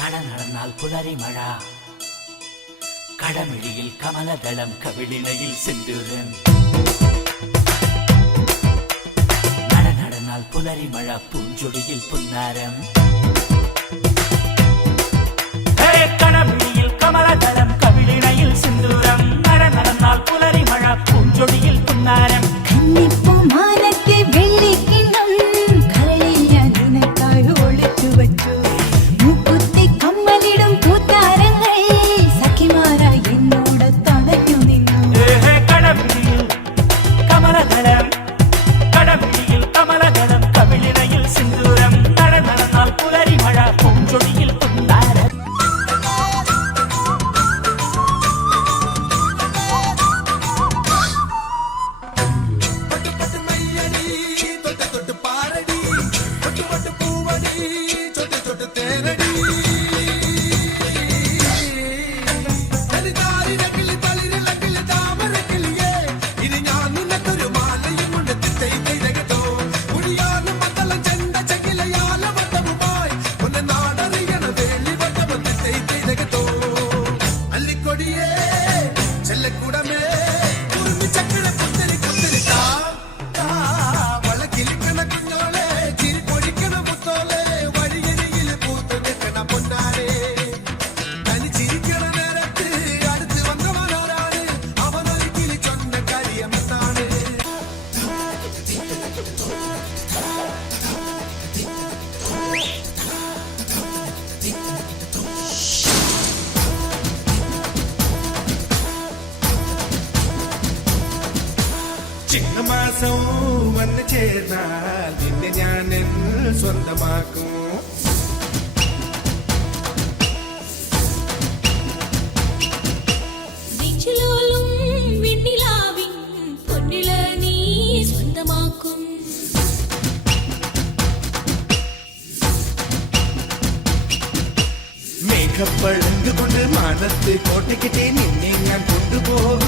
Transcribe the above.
நடந்தால் புலரி மழா கடமிழியில் கமலதளம் கவிழினையில் செந்தூரன் நடந்தால் புலரி மழா பூஞ்சொடியில் புன்னாரம் கடமிழியில் கமலதளம் கவிழினையில் செந்தூரம் நடந்தால் புலரி மழா பூஞ்சொடியில் புன்னாரம் ചിങ്ങമാസം വന്ന് ചേർന്നാൽ നിന്നെ ഞാൻ സ്വന്തമാക്കും മേഘപ്പഴന്തുകൊണ്ട് മാനത്ത് കോട്ടയ്ക്കിട്ടേ നിന്നെ ഞാൻ കൊണ്ടുപോകും